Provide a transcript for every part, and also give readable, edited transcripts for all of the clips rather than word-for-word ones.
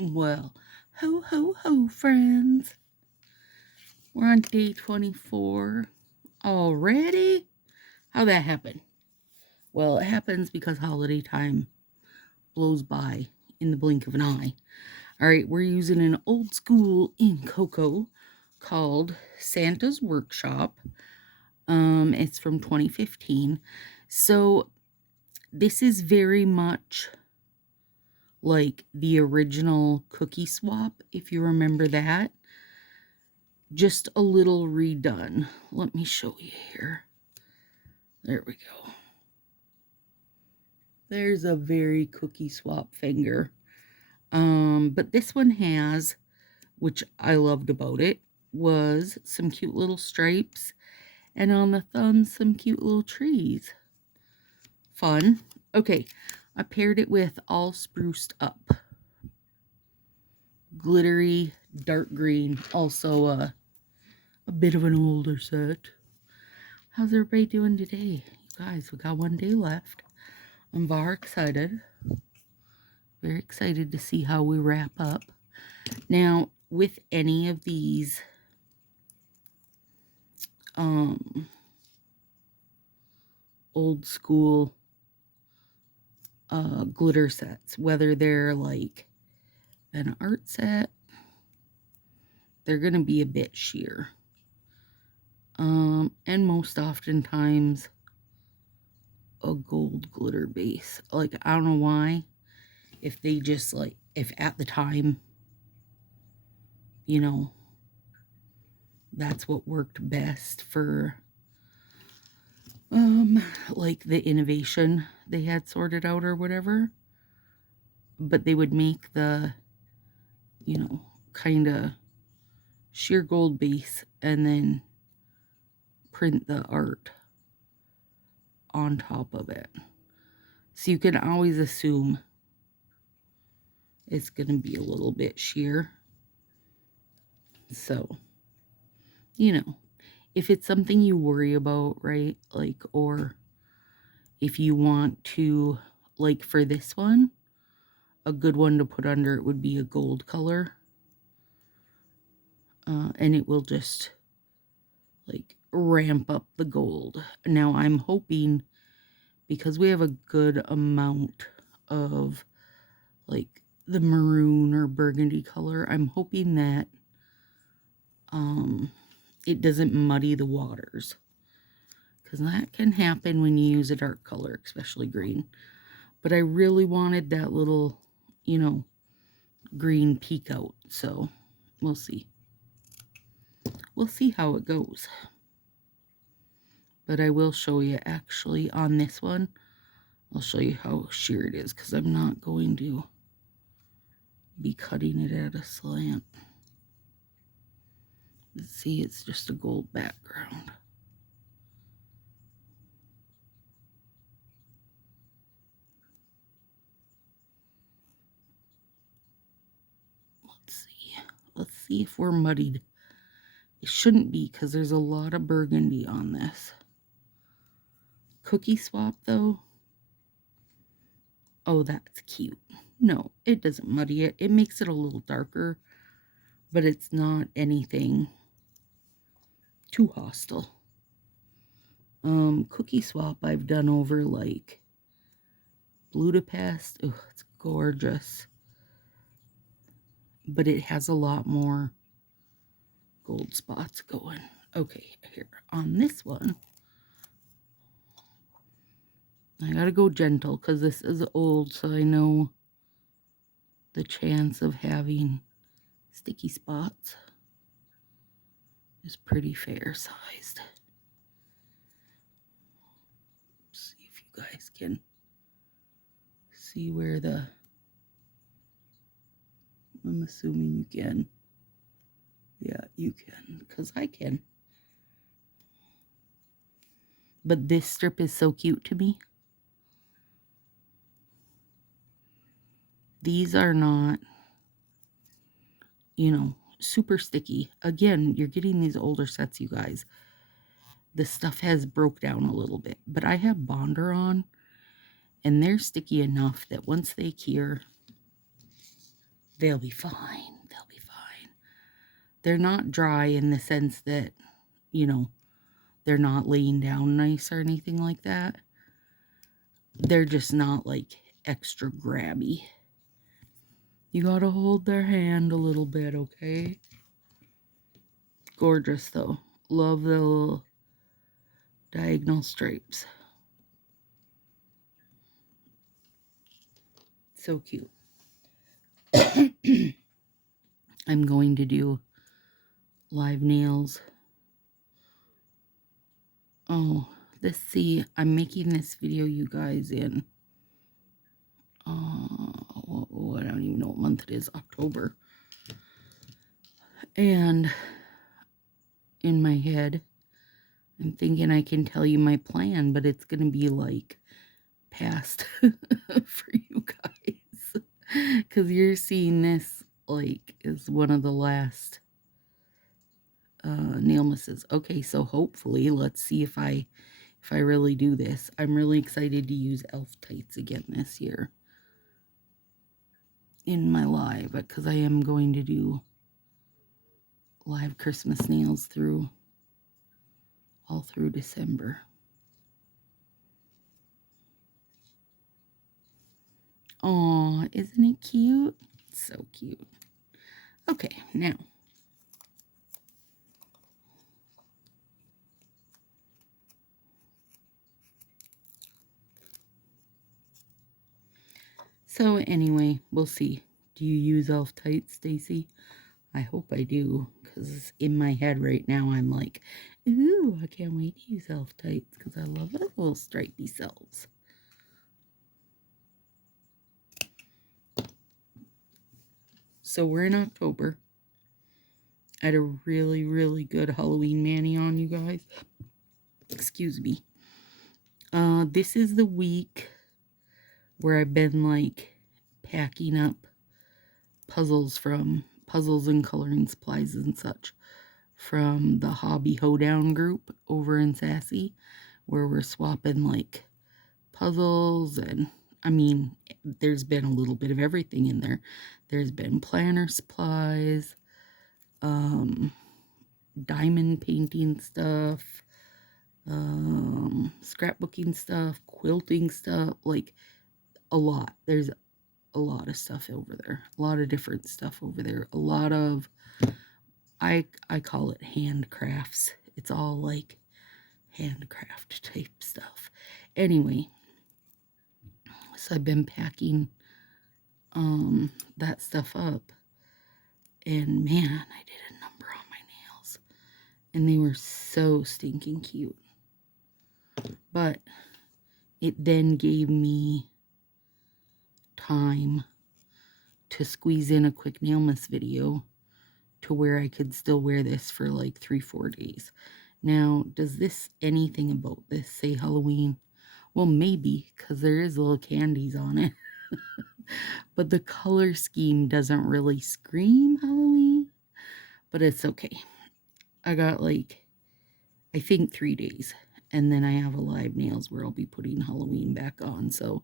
Well, ho, ho, ho, friends. We're on day 24 already. How'd that happen? Well, it happens because holiday time blows by in the blink of an eye. All right, we're using an old school ink cocoa called Santa's Workshop. It's from 2015. So this is very much like the original cookie swap, if you remember that. Just a little redone. Let me show you here. There we go. There's a very cookie swap finger. But this one has, which I loved about it, was some cute little stripes, and on the thumbs, some cute little trees. Fun. Okay, I paired it with All Spruced Up. Glittery, dark green, also a bit of an older set. How's everybody doing today? You guys, we got one day left. I'm very excited. Very excited to see how we wrap up. Now, with any of these old school glitter sets, whether they're like an art set, they're going to be a bit sheer. And most oftentimes a gold glitter base. Like, I don't know why. If they just like, if at the time, you know, that's what worked best for like the innovation they had sorted out or whatever. But they would make the, you know, kind of sheer gold base and then print the art on top of it. So you can always assume it's going to be a little bit sheer. So, you know, if it's something you worry about, right? Like, or if you want to, like for this one, a good one to put under it would be a gold color. And it will just like ramp up the gold. Now I'm hoping, because we have a good amount of like the maroon or burgundy color, I'm hoping that it doesn't muddy the waters, because that can happen when you use a dark color, especially green. But I really wanted that little, you know, green peek out, so we'll see. We'll see how it goes. But I will show you actually on this one. I'll show you how sheer it is, because I'm not going to be cutting it at a slant. See, it's just a gold background. Let's see if we're muddied. It shouldn't be, because there's a lot of burgundy on this. Cookie swap, though. Oh, that's cute. No, it doesn't muddy it. It makes it a little darker, but it's not anything too hostile. Cookie swap I've done over like Budapest. Oh, it's gorgeous. But it has a lot more gold spots going. Okay, here on this one, I gotta go gentle because this is old, so I know the chance of having sticky spots is pretty fair sized. See if you guys can see where I'm assuming you can. Yeah, you can, because I can. But this strip is so cute to me. These are not, you know, super sticky. Again, you're getting these older sets, you guys. The stuff has broke down a little bit, but I have Bonder on, and they're sticky enough that once they cure, they'll be fine. They'll be fine. They're not dry in the sense that, you know, they're not laying down nice or anything like that. They're just not like extra grabby. You gotta hold their hand a little bit, okay? Gorgeous though. Love the little diagonal stripes. So cute. I'm going to do live nails. Oh, see, I'm making this video, you guys, in, I don't even know what month it is, October. And in my head, I'm thinking I can tell you my plan, but it's going to be like past for you guys. Because you're seeing this like is one of the last Nailmases. Okay, so hopefully, let's see if I really do this. I'm really excited to use elf tights again this year in my live, because I am going to do live Christmas nails all through December. Aw, isn't it cute? So cute. Okay, now. So anyway, we'll see. Do you use elf tights, Stacy? I hope I do, because in my head right now I'm like, ooh, I can't wait to use elf tights, because I love those little stripy selves. So we're in October. I had a really, really good Halloween mani on, you guys. Excuse me. This is the week where I've been like packing up puzzles and coloring supplies and such from the Hobby Hoedown group over in Sassy, where we're swapping like puzzles, and I mean, there's been a little bit of everything in there. There's been planner supplies, diamond painting stuff, scrapbooking stuff, quilting stuff, like a lot. There's a lot of stuff over there. A lot of different stuff over there. A lot of, I call it handcrafts. It's all like handcraft type stuff. Anyway, so I've been packing that stuff up, and man, I did a number on my nails, and they were so stinking cute. But it then gave me time to squeeze in a quick Nailmas video to where I could still wear this for like 3-4 days. Now, does this, anything about this say Halloween? Well, maybe, because there is little candies on it. But the color scheme doesn't really scream Halloween. But it's okay. I got like, I think 3 days. And then I have a live nails where I'll be putting Halloween back on. So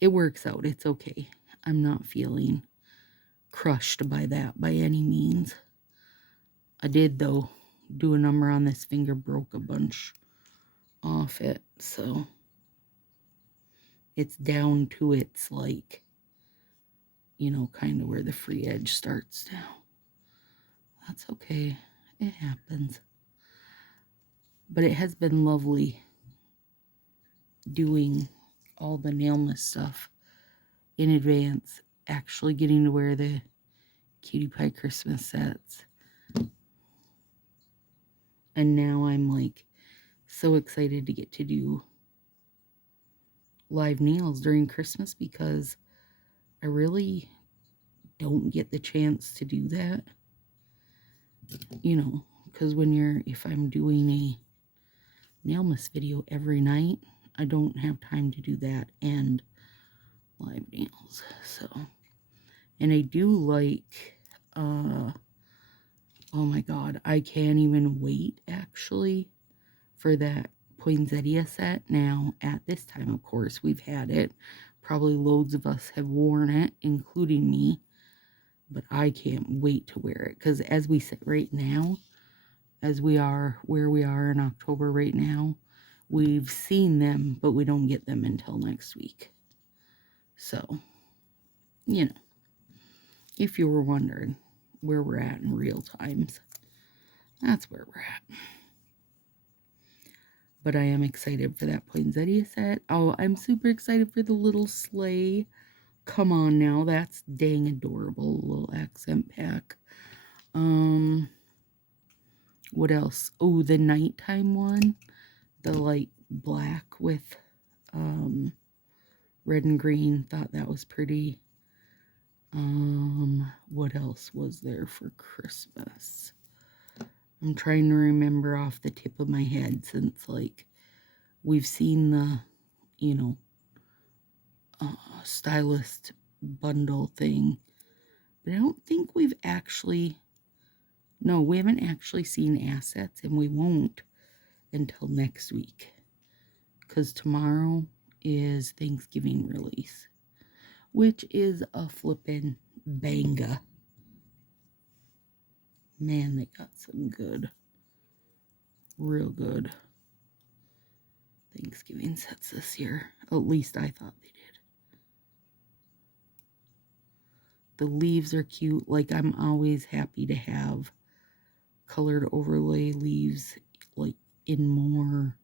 it works out. It's okay. I'm not feeling crushed by that by any means. I did, though, do a number on this finger, broke a bunch off it. So it's down to its, like, you know, kind of where the free edge starts now. That's okay. It happens. But it has been lovely doing all the Nailmas stuff in advance, actually getting to wear the Cutie Pie Christmas sets. And now I'm like so excited to get to do live nails during Christmas, because I really don't get the chance to do that. You know, because if I'm doing a Nailmas video every night, I don't have time to do that and live nails. So, and I do like, oh my god, I can't even wait actually for that poinsettia set. Now, at this time, of course, we've had it. Probably loads of us have worn it, including me. But I can't wait to wear it because as we sit right now, as we are where we are in October right now, we've seen them, but we don't get them until next week. So, you know, if you were wondering where we're at in real times, that's where we're at. But I am excited for that poinsettia set. Oh, I'm super excited for the little sleigh. Come on now, that's dang adorable. Little accent pack. What else? Oh, the nighttime one. The light black with red and green. Thought that was pretty. What else was there for Christmas? I'm trying to remember off the tip of my head since, like, we've seen the, you know, stylist bundle thing. But I don't think we've actually, no, we haven't actually seen assets, and we won't until next week. Because tomorrow is Thanksgiving release, which is a flippin' banga. Man, they got some good, real good Thanksgiving sets this year. At least I thought they did. The leaves are cute. Like, I'm always happy to have colored overlay leaves, like, in more,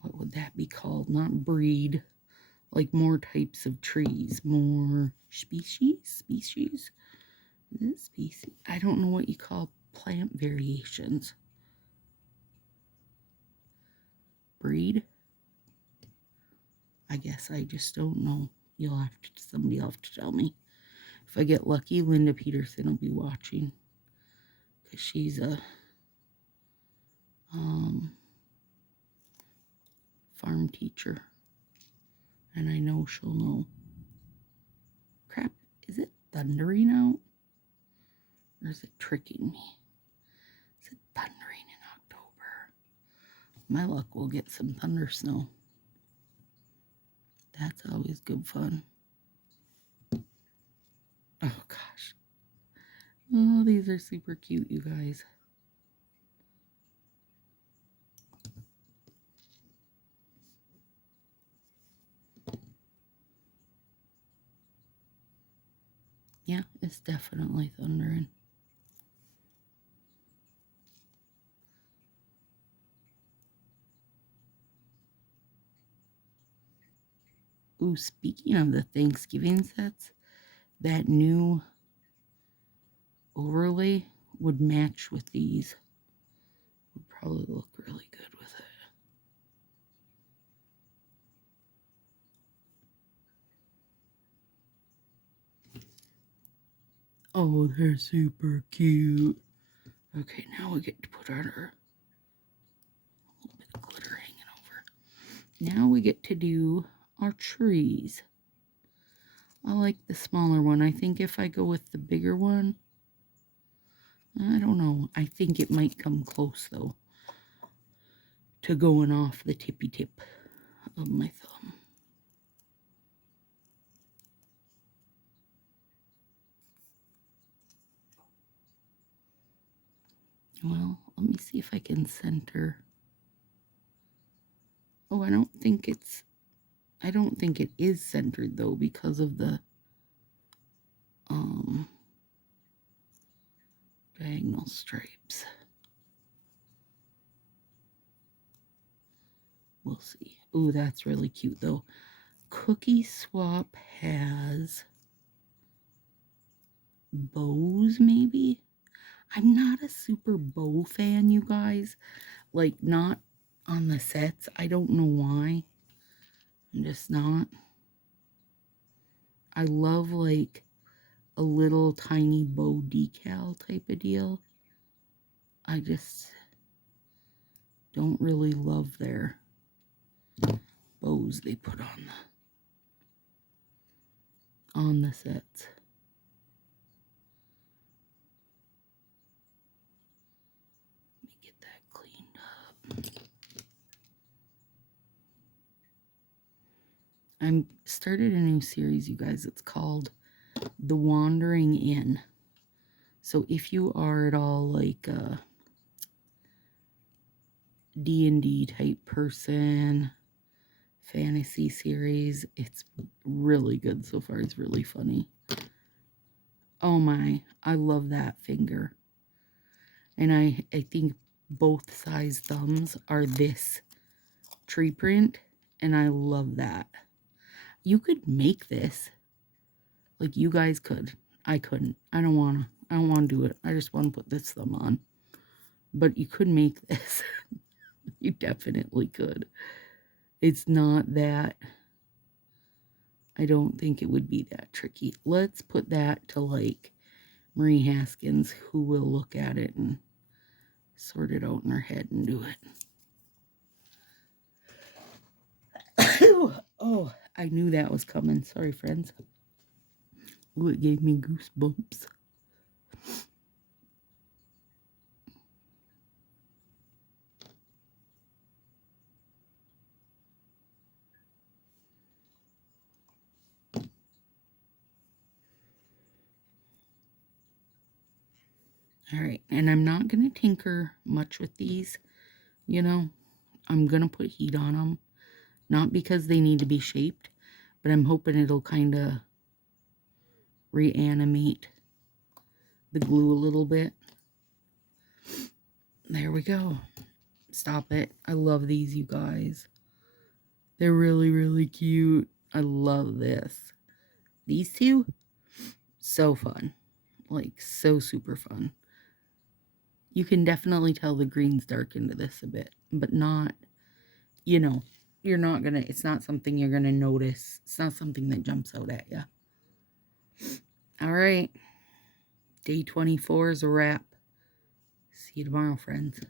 what would that be called? Not breed. Like, more types of trees. More species? Is it species? I don't know what you call plant variations. Breed? I guess I just don't know. Somebody will have to tell me. If I get lucky, Linda Peterson will be watching. Because she's a farm teacher. And I know she'll know. Crap, is it thundering out? Or is it tricking me? Is it thundering in October? My luck, we'll get some thunder snow. That's always good fun. Oh, gosh. Oh, these are super cute, you guys. Yeah, it's definitely thundering. Ooh, speaking of the Thanksgiving sets, that new overlay would match with these. Would probably look really good with it. Oh, they're super cute. Okay, now we get to put on our little bit of glitter hanging over. Now we get to do our trees. I like the smaller one. I think if I go with the bigger one, I don't know. I think it might come close, though, to going off the tippy tip of my thumb. Well, let me see if I can center. Oh, I don't think it is centered, though, because of the diagonal stripes. We'll see. Ooh, that's really cute, though. Cookie Swap has bows, maybe? I'm not a super bow fan, you guys. Like, not on the sets. I don't know why. I'm just not. I love, like, a little tiny bow decal type of deal. I just don't really love their bows they put on the sets. Let me get that cleaned up. I'm started a new series, you guys. It's called The Wandering Inn. So if you are at all like a D&D type person, fantasy series, it's really good so far. It's really funny. Oh my, I love that finger. And I think both size thumbs are this tree print, and I love that. You could make this. Like, you guys could. I couldn't. I don't want to do it. I just want to put this thumb on. But you could make this. You definitely could. It's not that. I don't think it would be that tricky. Let's put that to, like, Marie Haskins, who will look at it and sort it out in her head and do it. Oh, I knew that was coming. Sorry, friends. Ooh, it gave me goosebumps. All right, and I'm not going to tinker much with these, you know. I'm going to put heat on them, not because they need to be shaped, but I'm hoping it'll kind of reanimate the glue a little bit. There we go. Stop it. I love these, you guys. They're really, really cute. I love this. These two, so fun. Like, so super fun. You can definitely tell the green's dark into this a bit, but not, you know, you're not going to, it's not something you're going to notice. It's not something that jumps out at you. All right. Day 24 is a wrap. See you tomorrow, friends.